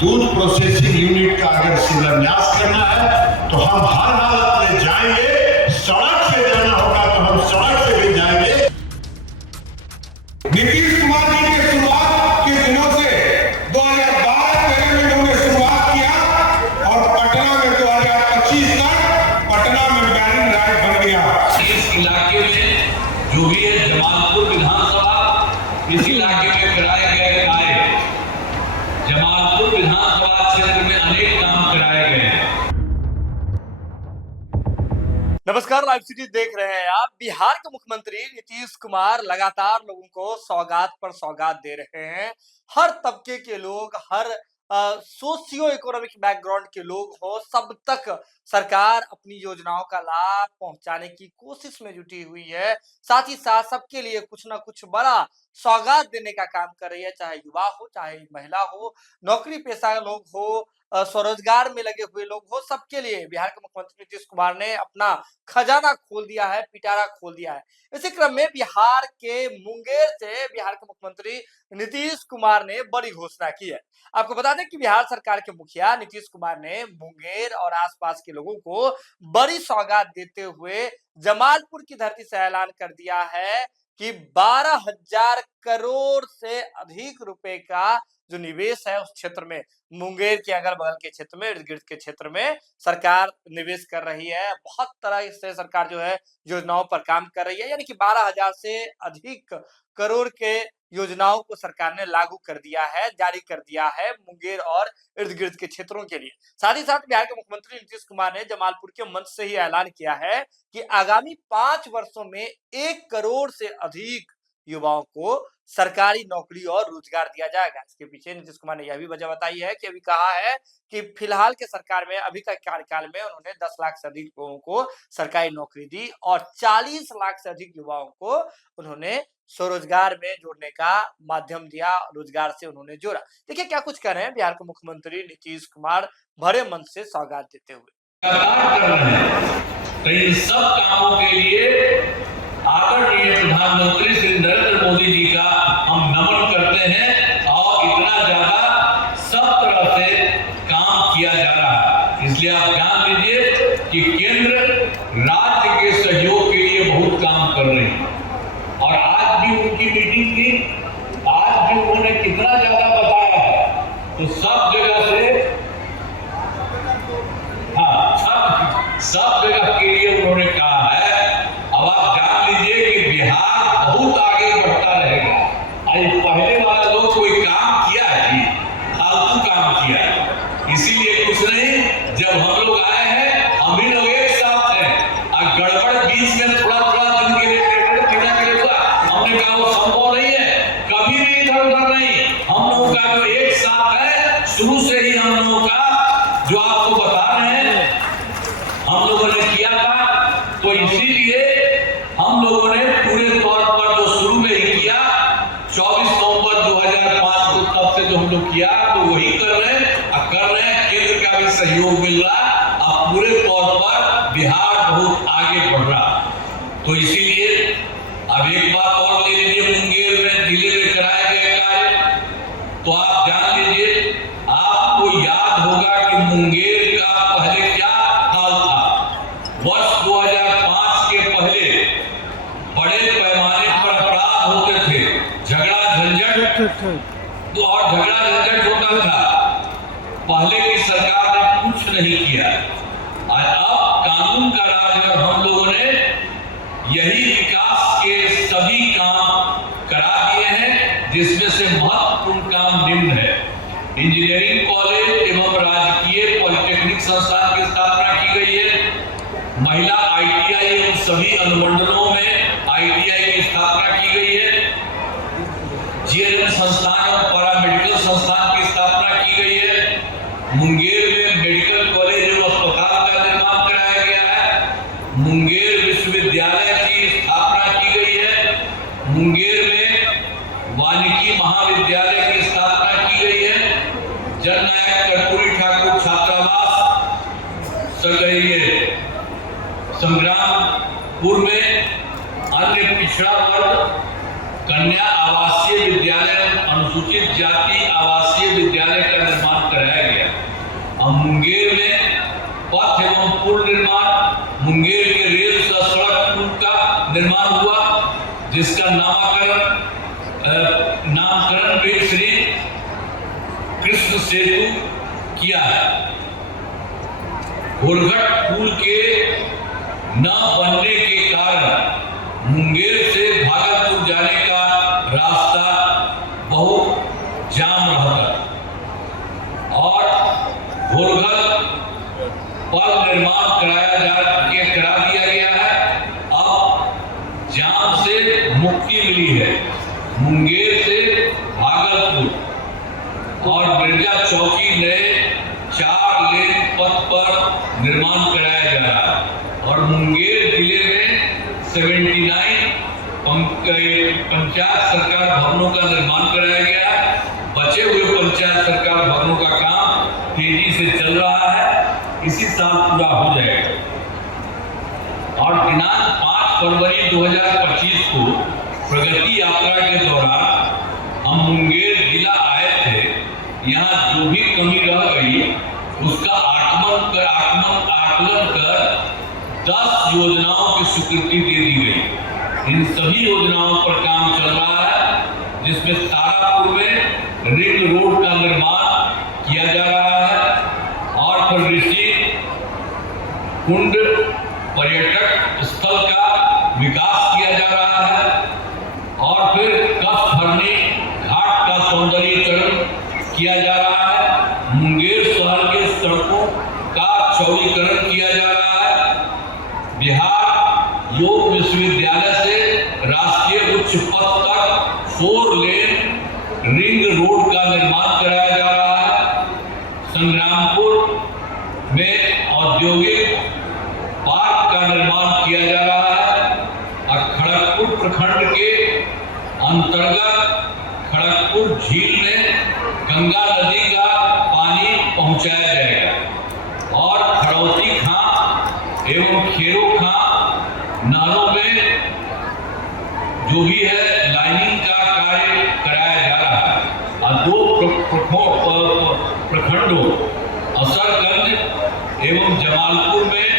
दूध processing unit का अगर शिलान्यास करना है तो हम हर हालत में जाएंगे। सड़क से जाना होगा तो हम सड़क से भी जाएंगे। नीतीश कुमार जी के शुरुआत के दिनों से 2012 में उन्होंने शुरुआत किया और पटना में 2025 तक पटना में मैरीन ड्राइव बन गया। इस इलाके में जो भी है जमालपुर विधानसभा, इस इलाके में कराए गए कार्य, जमालपुर विधानसभा क्षेत्र में अनेक काम कराए गए हैं। नमस्कार, लाइव सिटी देख रहे हैं आप। बिहार के मुख्यमंत्री नीतीश कुमार लगातार लोगों को सौगात पर सौगात दे रहे हैं। हर तबके के लोग, हर सोशियो इकोनॉमिक बैकग्राउंड के लोग हो, सब तक सरकार अपनी योजनाओं का लाभ पहुंचाने की कोशिश में जुटी हुई है। साथ ही साथ सबके लिए कुछ ना कुछ बड़ा सौगात देने का काम कर रही है, चाहे युवा हो, चाहे महिला हो, नौकरी पेशा लोग हो, स्वरोजगार में लगे हुए लोग हो, सबके लिए बिहार के मुख्यमंत्री नीतीश कुमार ने अपना खजाना खोल दिया है, पिटारा खोल दिया है। इसी क्रम में बिहार के मुंगेर से बिहार के मुख्यमंत्री नीतीश कुमार ने बड़ी घोषणा की है। आपको बता दें कि बिहार सरकार के मुखिया नीतीश कुमार ने मुंगेर और आसपास के लोगों को बड़ी सौगात देते हुए जमालपुर की धरती से ऐलान कर दिया है कि 12,000 करोड़ से अधिक रुपए का जो निवेश है उस क्षेत्र में, मुंगेर के अगल बगल के क्षेत्र में, इर्द गिर्द के क्षेत्र में सरकार निवेश कर रही है। बहुत तरह से सरकार जो है योजनाओं पर काम कर रही है, यानी कि 12,000 से अधिक करोड़ के योजनाओं को सरकार ने लागू कर दिया है, जारी कर दिया है मुंगेर और इर्द गिर्द के क्षेत्रों के लिए। साथ ही साथ बिहार के मुख्यमंत्री नीतीश कुमार ने जमालपुर के मंच से ही ऐलान किया है कि आगामी 5 वर्षों में 1 करोड़ से अधिक युवाओं को सरकारी नौकरी और रोजगार दिया जाएगा। इसके पीछे नीतीश कुमार ने यह भी वजह बताई है कि अभी कहा है कि फिलहाल के सरकार में, अभी का कार्यकाल में उन्होंने 10 लाख से अधिक लोगों को सरकारी नौकरी दी और 40 लाख से अधिक युवाओं को उन्होंने स्वरोजगार में जोड़ने का माध्यम दिया, रोजगार से उन्होंने जोड़ा। देखिए क्या कुछ कह रहे हैं बिहार के मुख्यमंत्री नीतीश कुमार भरे मन से सौगात देते हुए। तो इन सब कामों के लिए आदरणीय प्रधानमंत्री श्री नरेंद्र मोदी जी का हम नमन करते हैं और इतना ज्यादा सब तरह से काम किया जा रहा है। इसलिए आप जान लीजिए कि केंद्र राज्य के सहयोग के लिए बहुत काम कर रहे हैं और आज भी उनकी मीटिंग थी। आज भी उन्होंने कितना ज्यादा बताया है, तो सब जगह से, सब जगह के लिए उन्होंने कहा है। अब आप जान लीजिए कि बिहार बहुत आगे बढ़ता रहेगा। आज पहले वाला लोग कोई काम किया है जी, फालतू काम किया है, इसीलिए कुछ नहीं। जब हम लोग आए हैं, हम भी लोग एक साथ हैं और गड़बड़ बीच में थोड़ा थोड़ा दिन के लिए हुआ, हमने कहा वो संभव नहीं है, कभी भी इधर उधर नहीं। हम लोगों का जो एक साथ है, शुरू से ही हम लोगों का जो आपको बता रहे हैं हम लोगों ने किया था। तो इसीलिए हम लोगों ने पूरे तौर पर जो शुरू में ही किया 24 नवंबर 2005 को, तब से जो हम लोग किया तो वही कर रहे हैं। केंद्र का भी सहयोग मिल रहा, अब पूरे तौर पर बिहार बहुत आगे बढ़ रहा। तो इसीलिए अब एक बात और ले लीजिए, मुंगेर में जिले में कराए गए कार्य, तो आप जान लीजिए, आपको याद होगा कि मुंगेर का पहले क्या हाल था। वर्ष 2005 के पहले बड़े पैमाने पर अपराध होते थे, झगड़ा झंझट होता था। पहले की सरकार ने कुछ नहीं किया और अब कानून का राज और हम लोगों ने यही विकास के सभी काम करा दिए हैं, जिसमें से महत्वपूर्ण काम निम्न है। इंजीनियरिंग कॉलेज एवं राजकीय पॉलिटेक्निक संस्थान की स्थापना की गई है। महिला ITI एवं सभी अनुमंडलों में ITI की स्थापना की गई है। GNM संस्थान और पैरामेडिकल संस्थान की स्थापना की गई है। मुंगेर में मेडिकल कॉलेज एवं अस्पताल का निर्माण कराया गया है। मुंगेर विश्वविद्यालय की स्थापना की गई है। मुंगेर में वानिकी महाविद्यालय की स्थापना की गई है। जननायक कर्पूरी ठाकुर छात्रावास संग्रामपुर में अन्य पिछड़ा वर्ग कन्या आवासीय विद्यालय, अनुसूचित जाति आवासीय विद्यालय का निर्माण कराया मुंगेर में पथ एवं पुल निर्माण, मुंगेर के रेल सड़क पुल का निर्माण हुआ, जिसका नामकरण भी श्री कृष्ण सेतु किया है। घोलघट पुल के न बनने के कारण मुंगेर से भागलपुर जाने का रास्ता बहुत जाम रहता और घोलघट पल निर्माण करा दिया गया है। अब जाम से मुक्ति मिली है। मुंगेर से भागलपुर और मिर्जा चौकी नए 4 लेन पथ पर निर्माण कराया जा रहा है और मुंगेर जिले में 79 पंचायत सरकार भवनों का निर्माण कराया गया है। बचे हुए पंचायत सरकार भवनों का काम तेजी से चल रहा है, इसी साल पूरा हो जाएगा। और दिनांक 5 फरवरी 2025 को प्रगति यात्रा के दौरान हम मुंगेर जिला आए थे। यहाँ जो भी कमी रह गई उसका आकलन कर 10 योजनाओं की स्वीकृति दे दी गई। इन सभी योजनाओं पर काम चल रहा है, जिसमें तारापुर में रिंग रोड का निर्माण किया जा रहा है और फिर ऋषि कुंड पर्यटक स्थल का विकास किया जा रहा है और फिर कफ भरनी घाट का सौंदर्यीकरण किया जा रहा है। मुंगेर शहर के सड़कों का चौड़ीकरण किया जा रहा है। बिहार योग विश्वविद्यालय से राष्ट्रीय उच्च पथ तक 4 लेन रिंग रोड का निर्माण कराया जा रहा है। संग्रामपुर में औद्योगिक पार्क का निर्माण किया जा रहा है और खड़गपुर प्रखंड के अंतर्गत खड़गपुर झील में गंगा नदी का पानी पहुंचाया जाएगा और खड़ौती खां एवं खेरो खां नहरों में जो भी है लाइनिंग का कार्य कराया जा रहा है। और 2 प्रखंडों असरगंज एवं जमालपुर में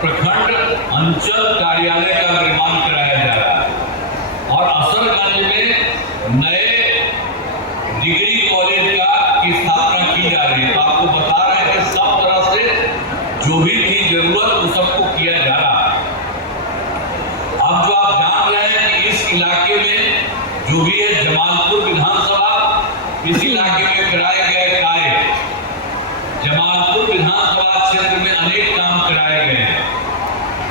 प्रखंड अंचल कार्यालय का निर्माण कराया जा रहा है और असरगंज में नए डिग्री कॉलेज की स्थापना की जा रही है। तो आपको बता रहे हैं कि सब तरह से जो भी थी जरूरत उस सबको किया जा रहा है। अब जो आप जान रहे हैं कि इस इलाके में जो भी है जमालपुर विधानसभा, इस इलाके में कराए गए कार्य, जमालपुर विधानसभा क्षेत्र में अनेक काम कराए गए हैं,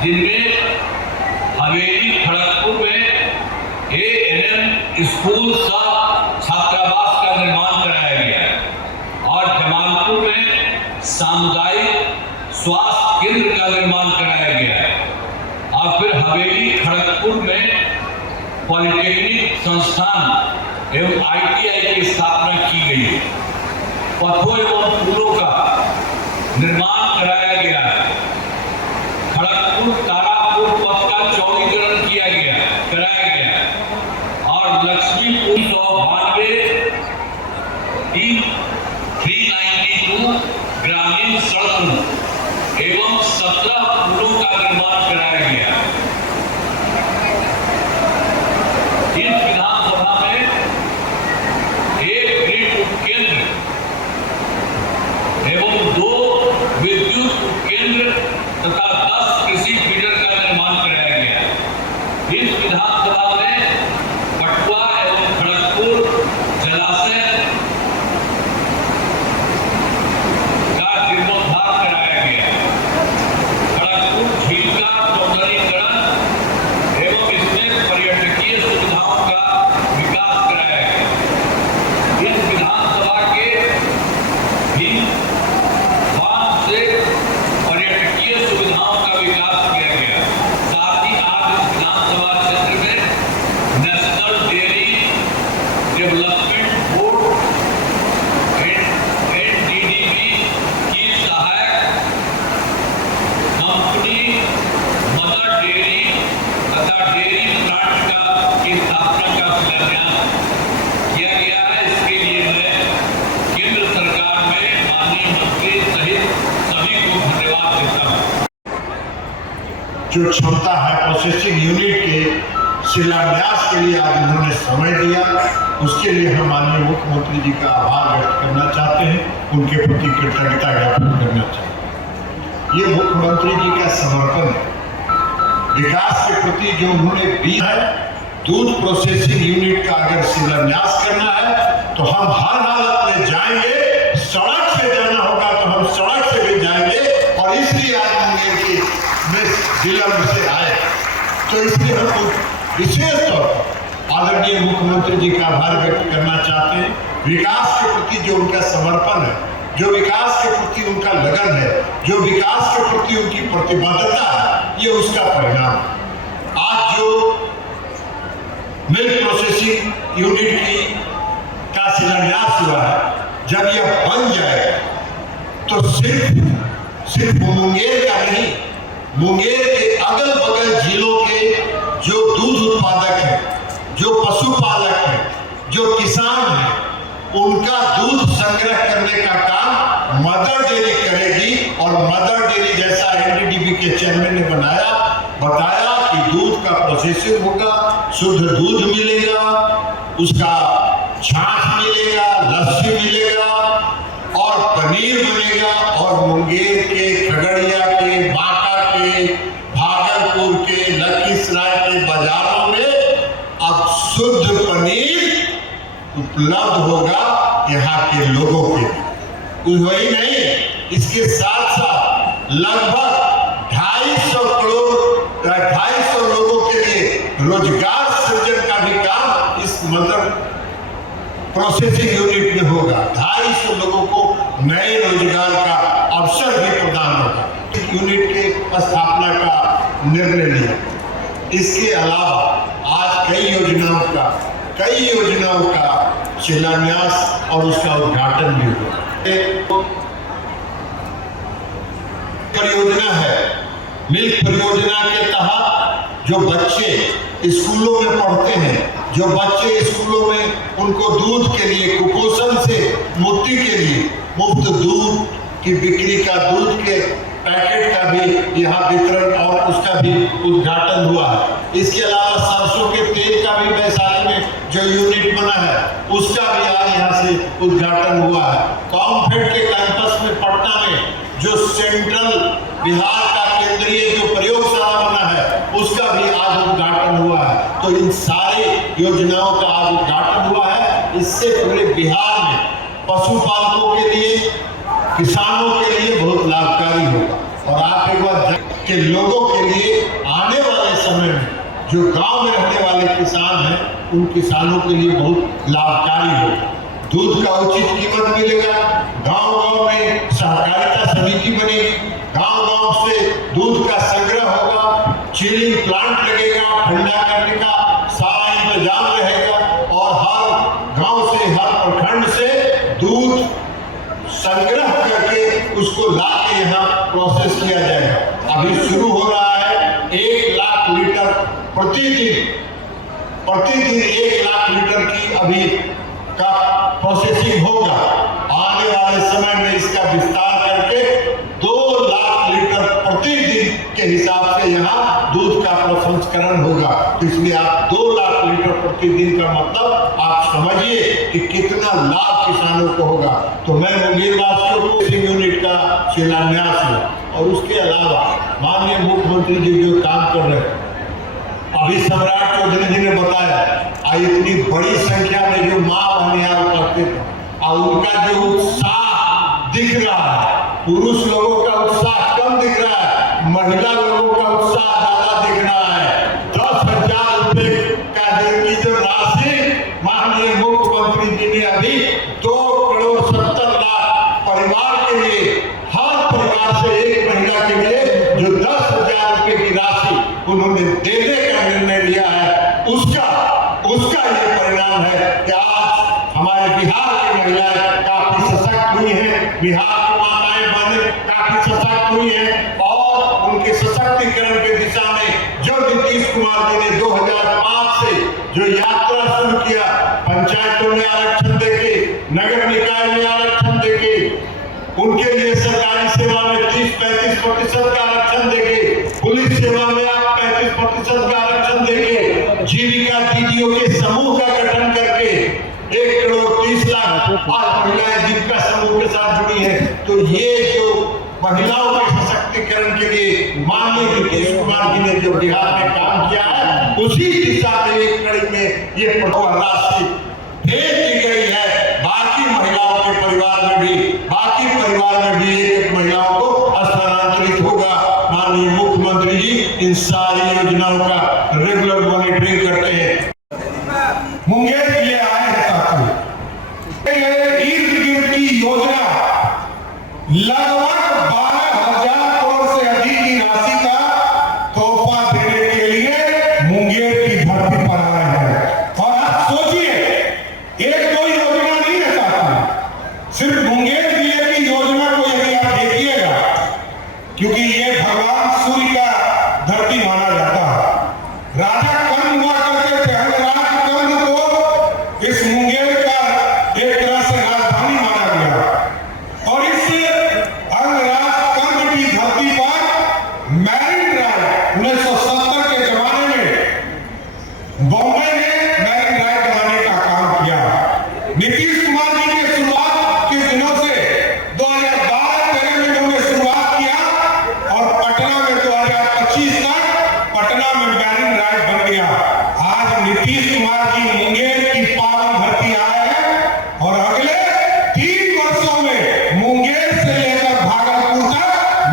जिनमें हवेली खड़गपुर में ANM स्कूल छात्रावास का निर्माण कराया गया और जमालपुर में सामुदायिक स्वास्थ्य केंद्र का निर्माण कराया गया है और फिर हवेली खड़गपुर में पॉलिटेक्निक संस्थान एवं ITI की स्थापना की गई है। पथों एवं पुलों का निर्माण कराया गया है। खड़गपुर तारापुर पथ का चौड़ीकरण कराया गया और लक्ष्मीपुर 392 ग्रामीण सड़क एवं 17 पुलों का निर्माण कराया गया। इस विधानसभा में 1 ग्रिड उपकेंद्र एवं 2 विद्युत उपकेंद्र तथा 10 कृषि फीडर का निर्माण कराया गया। इस विधानसभा में पटुआ एवं खड़गपुर जलाशय का जीर्णोद्धार कराया गया। जो क्षमता है प्रोसेसिंग यूनिट के शिलान्यास के लिए आज उन्होंने समय दिया, उसके लिए हम माननीय मुख्यमंत्री जी का आभार व्यक्त करना चाहते हैं, उनके प्रति कृतज्ञता ज्ञापन करना चाहते हैं। ये मुख्यमंत्री जी का समर्पण है, विकास के प्रति जो उन्होंने दी है। दूध प्रोसेसिंग यूनिट का अगर शिलान्यास करना है तो हम हर हालत में जाएंगे, सड़क से जाना होगा तो हम सड़क से भी जाएंगे, और इसलिए आज मुंगेर की में विलंब से आए। तो इसलिए हम विशेष तौर पर आदरणीय मुख्यमंत्री जी का आभार व्यक्त करना चाहते हैं। विकास के प्रति जो उनका समर्पण है, जो विकास के प्रति उनका लगन है, जो विकास के प्रति उनकी प्रतिबद्धता है, ये उसका परिणाम है। आज जो मिल्क प्रोसेसिंग यूनिट की का शिलान्यास हुआ है, जब यह बन जाएगा तो सिर्फ मुंगेर का नहीं, मुंगेर के अगल बगल जिलों के जो दूध उत्पादक हैं, जो पशुपालक हैं, जो किसान हैं, उनका दूध संग्रह करने का काम मदर डेयरी करेगी। और मदर डेयरी जैसा एनडीडीबी के चेयरमैन ने बताया कि दूध का प्रोसेसिंग होगा, शुद्ध दूध मिलेगा, उसका छाछ मिलेगा, लस्सी मिलेगा और पनीर बनेगा। और मुंगेर के, खगड़िया के, बांका के, भागलपुर के, लखीसराय के बाजारों में अब शुद्ध पनीर उपलब्ध होगा यहाँ के लोगों के। वही नहीं, इसके साथ साथ लगभग 250 लोगों के लिए रोजगार सृजन का भी काम इस मदर प्रोसेसिंग यूनिट में होगा। 250 लोगों को नए रोजगार का अवसर भी प्रदान होगा। यूनिट के स्थापना का निर्णय लिया। इसके अलावा आज कई योजनाओं का शिलान्यास और उसका उद्घाटन भी हुआ। परियोजना है, मिल्क परियोजना के तहत जो बच्चे स्कूलों में पढ़ते हैं, जो बच्चे स्कूलों में उनको दूध के लिए, कुपोषण से मुक्ति के लिए मुफ्त दूध की बिक्री का, दूध के पैकेट का भी यहाँ वितरण और उसका भी उद्घाटन हुआ है। इसके अलावा सरसों के तेल का भी वैशाली में जो यूनिट बना है, उसका भी आज यहाँ से उद्घाटन हुआ है। कॉम्फेड के कैंपस में पटना में जो सेंट्रल बिहार का केंद्रीय जो प्रयोगशाला बना है, उसका भी आज उद्घाटन हुआ है। तो इन सारे योजनाओं का आज उद्घाटन हुआ है। इससे पूरे बिहार में पशुपालकों के लिए, किसानों के लिए बहुत लाभकारी होगा। और आप एक बार के लोगों के लिए आने वाले समय में जो गांव में रहने वाले किसान हैं, उन किसानों के लिए बहुत लाभकारी होगा। दूध का उचित कीमत मिलेगा, गांव-गांव में सहकारिता समिति बनेगी, गांव-गांव से दूध का संग्रह होगा, चिलिंग प्लांट लगेगा, ठंडा करने का सारा इंतजाम रहेगा और हर गांव से, हर प्रखंड से दूध संग्रह करके उसको लाके यहाँ प्रोसेस किया जाएगा। अभी शुरू हो रहा है 1 लाख लीटर प्रतिदिन 1 लाख लीटर की अभी का प्रोसेसिंग होगा। आने वाले समय में इसका विस्तार करके 2 लाख लीटर प्रतिदिन के हिसाब से यहाँ दूध का प्रसंस्करण होगा। तो इसलिए आप 2 लाख लीटर प्रतिदिन का मतलब आप समझिए कि कितना लाभ किसानों को होगा। तो मैं मुंगेर वासियों को यूनिट का शिलान्यास है और उसके अलावा माननीय मुख्यमंत्री जी जो काम कर रहे हैं, अभी सम्राट चौधरी जी ने बताया, इतनी बड़ी संख्या में जो माँ बहने करते थे और उनका जो उत्साह दिख रहा है, पुरुष लोगों का उत्साह कम दिख रहा है, महिला लोगों का उत्साह ज्यादा दिख रहा है। 10,000 रुपए का की जो राशि माननीय मुख्यमंत्री जी ने अभी 2,70,00,000 परिवार के लिए, हर परिवार से एक महिला के लिए जो 10,000 रुपए की राशि उन्होंने देने का निर्णय लिया है, उसका ये परिणाम है कि आज हमारे बिहार की महिलाएं काफी सशक्त हुई हैं, बिहार की माताएं बहनें काफी सशक्त हुई हैं और उनके सशक्तिकरण की दिशा में जो नीतीश कुमार जी ने 2005 से जो यात्रा शुरू किया, पंचायतों में आरक्षण देके, नगर निकाय में आरक्षण देके, उनके लिए सरकारी सेवा में 30-35% का आरक्षण देके, पुलिस सेवा में जीविका दीदियों के समूह का गठन करके 1,30,00,000 आज महिलाएं जीविका समूह के साथ जुड़ी हैं। तो ये जो महिलाओं के सशक्तिकरण के लिए माननीय नीतीश कुमार जी ने जो बिहार में काम किया है, उसी दिशा में एक कड़ी में ये राशि भेज दी गई है। बाकी महिलाओं के परिवार में भी, बाकी परिवार में भी एक महिलाओं को स्थानांतरित होगा। माननीय मुख्यमंत्री जी इन सारी योजनाओं का रेगुलर मॉनिटरिंग करते हैं। मुंगेर के लिए आए हैं साथियों, इर्द गिर्द की योजना लगभग 12,000 करोड़ से अधिक की राशि का तोहफा देने के लिए मुंगेर की धरती पर आए हैं। और आप सोचिए, एक दो योजना नहीं है साथियों, सिर्फ मुंगेर जिले की योजना को यदि आप देखिएगा, क्योंकि ये भगवान सूर्य का धरती माना जाता है। राजा कर्ण हुआ करते थे, अंगराज कर्ण को इस मुंगेर का एक तरह से राजधानी माना गया। और इस अंगराज कर्ण की धरती पर मैरिन ड्राइव 1970 के जमाने में बॉम्बे ने मैरिन ड्राइव बनाने का काम किया। नीतीश कुमार जी के शुरुआत के दिनों से 2012-13 में उन्होंने शुरुआत किया और पटना में 2025 तक पटना में मैरिन ड्राइव बन गया। आज नीतीश कुमार जी मुंगेर की पावन धरती आए हैं और अगले 3 वर्षों में मुंगेर से लेकर भागलपुर तक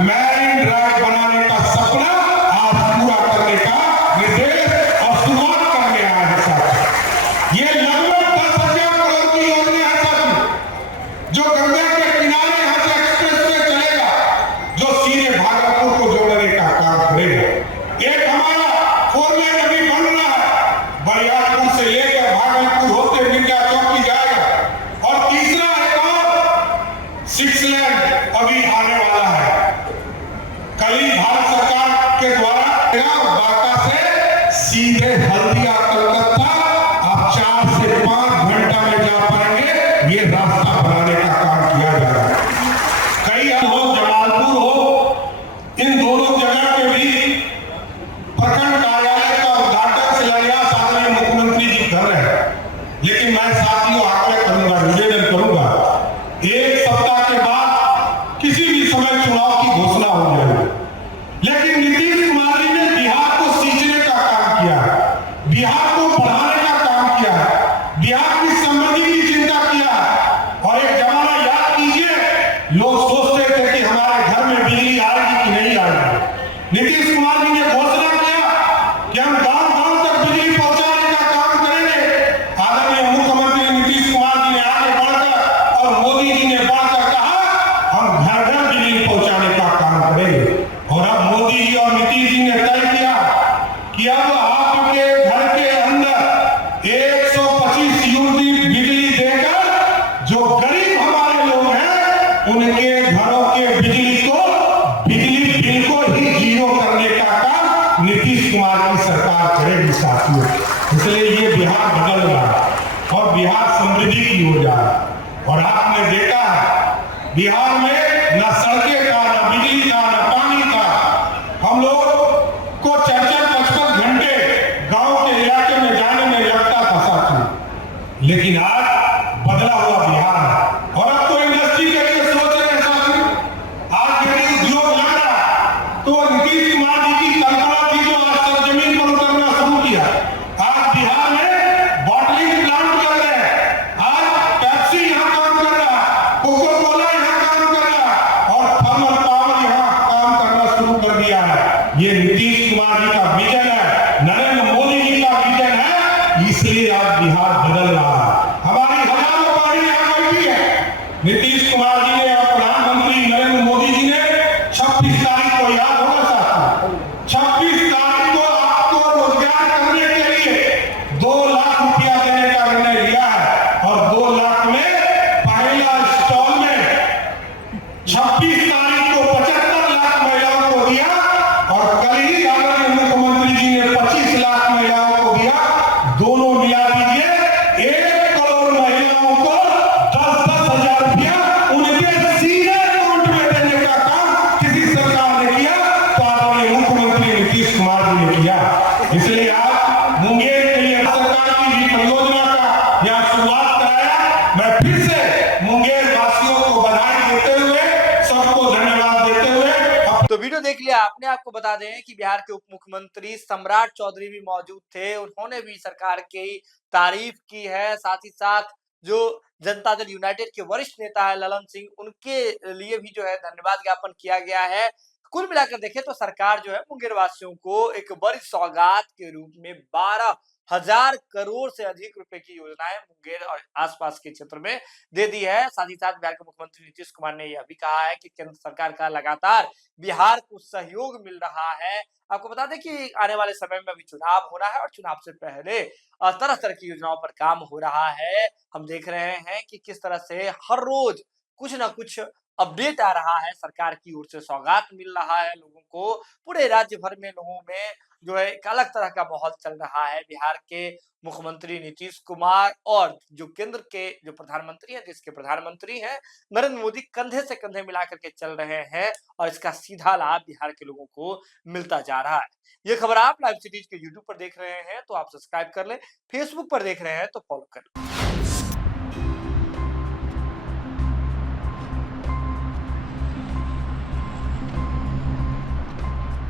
मैरिन ड्राइव बनाने का सपना आज पूरा करने का निर्देश और शुरुआत करने आए हैं साथियों। ये लगभग 10,000 करोड़ की योजना है साथियों, जो गंगा के किनारे यहां से एक्सप्रेस वे चलेगा, जो सीधे भागलपुर को जोड़ने का काम करेगा। एक हमारा 4 लेन अभी बन रहा है, बरियारपुर से लेकर भागलपुर होते विंध्या चौकी जाएगा। और तीसरा एक और 6 लेन अभी आने वाला है। कल ही भारत सरकार के द्वारा बांका से सीधे हल्दिया कलकत्ता आप 4 से 5 घंटा में जा पाएंगे। ये रास्ता बनाने का काम किया जा रहा है। कई हो, जमालपुर हो, इन दोनों जगह पे भी प्रखंड कार्यालय का उद्घाटन शिलान्यास आदरणीय मुख्यमंत्री जी कर रहे हैं। लेकिन मैं साथियों आग्रह करूंगा, निवेदन करूंगा, 1 सप्ताह के बाद किसी भी समय चुनाव की घोषणा हो जाएगी। लेकिन नीतीश कुमार जी ने बिहार को सींचने का काम किया है, बिहार को बढ़ाने का काम किया है, बिहार की समृद्धि की चिंता किया है। और एक जमाना याद कीजिए, लोग सोचते थे कि हमारे घर में बिजली आएगी कि नहीं आएगी। नीतीश कुमार जी ने घोषणा किया कि हम गांव-गांव तक बिजली पहुंचाने का काम करेंगे। आदरणीय मुख्यमंत्री नीतीश कुमार जी ने आगे बढ़कर और मोदी जी ने बढ़कर कहा हम घर-घर बिजली पहुंचाने का काम करेंगे। और अब मोदी जी और नीतीश जी ने तय किया कि अब आपके घर के अंदर 125 यूनिट बिजली देकर जो गरीब हमारे लोग हैं उनके घरों के बिजली बिल को ही जीरो करने का काम नीतीश कुमार की सरकार करेगी साथियों। इसलिए ये बिहार बदल रहा है और बिहार समृद्धि की ओर जा रहा है। और आपने देखा है बिहार में न सड़कें का, न बिजली का, न पानी का। हम लोग को 4-4-5-5 घंटे गांव के इलाके में जाने में लगता था साथियों। लेकिन आज बदला हुआ बिहार है। और अब तो इंडस्ट्री के लिए सोच रहे हैं साथियों। आज यदि उद्योग लग रहा तो नीतीश कुमार जी की कल्पना थी जो आज तक जमीन पर उतरना शुरू किया। आज बिहार में बॉटलिंग प्लांट लग रहे हैं। आज पेप्सी यहाँ काम कर रहा है, कोका-कोला यहाँ काम कर रहा है और थर्मल पावर यहाँ काम करना शुरू कर दिया है। ये नीतीश कुमार जी का विजन है, नरेंद्र मोदी जी का विजन है। इसलिए आज बिहार बदल रहा है। हमारी हजारों पार्टी यहाँ बैठी है। नीतीश कुमार जी ने और प्रधानमंत्री नरेंद्र मोदी जी ने 26 तारीख को, याद होगा साथियों, 26 तारीख को आपको रोजगार करने के लिए 2 लाख रुपया देने का निर्णय लिया है। और 2 लाख में पहला स्टॉल में 26 तारीख को 75 लाख महिलाओं को दिया और कल ही आदरणीय मुख्यमंत्री जी ने 25 लाख महिलाओं को दिया। दोनों मिला दीजिए 1 करोड़ महिलाओं को 10-10 हजार रुपया उनके सीधे अकाउंट में देने का काम किसी सरकार ने किया तो आदरणीय मुख्यमंत्री नीतीश कुमार जी ने किया। इसलिए आज मुंगेर देख लिया आपने। आपको बता दें कि बिहार के उप मुख्यमंत्री सम्राट चौधरी भी मौजूद थे। उन्होंने भी सरकार की तारीफ की है। साथ ही साथ जो जनता दल यूनाइटेड के वरिष्ठ नेता है ललन सिंह, उनके लिए भी जो है धन्यवाद ज्ञापन किया गया है। कुल मिलाकर देखें तो सरकार जो है मुंगेर वासियों को एक बड़ी सौगात के रूप में 12,000 करोड़ से अधिक रुपए की योजनाएं मुंगेर और आसपास के क्षेत्र में दे दी है। साथ ही साथ बिहार के मुख्यमंत्री नीतीश कुमार ने यह भी कहा है कि केंद्र सरकार का लगातार बिहार को सहयोग मिल रहा है। आपको बता दें कि आने वाले समय में अभी चुनाव होना है और चुनाव से पहले तरह तरह की योजनाओं पर काम हो रहा है। हम देख रहे हैं कि किस तरह से हर रोज कुछ ना कुछ अपडेट आ रहा है, सरकार की ओर से सौगात मिल रहा है लोगों को। पूरे राज्य भर में लोगों में जो है एक अलग तरह का माहौल चल रहा है। बिहार के मुख्यमंत्री नीतीश कुमार और जो केंद्र के जो प्रधानमंत्री हैं, देश के प्रधानमंत्री हैं नरेंद्र मोदी, कंधे से कंधे मिला करके चल रहे हैं और इसका सीधा लाभ बिहार के लोगों को मिलता जा रहा है। ये खबर आप लाइव सिटीज के यूट्यूब पर देख रहे हैं तो आप सब्सक्राइब कर लें, फेसबुक पर देख रहे हैं तो फॉलो कर लें।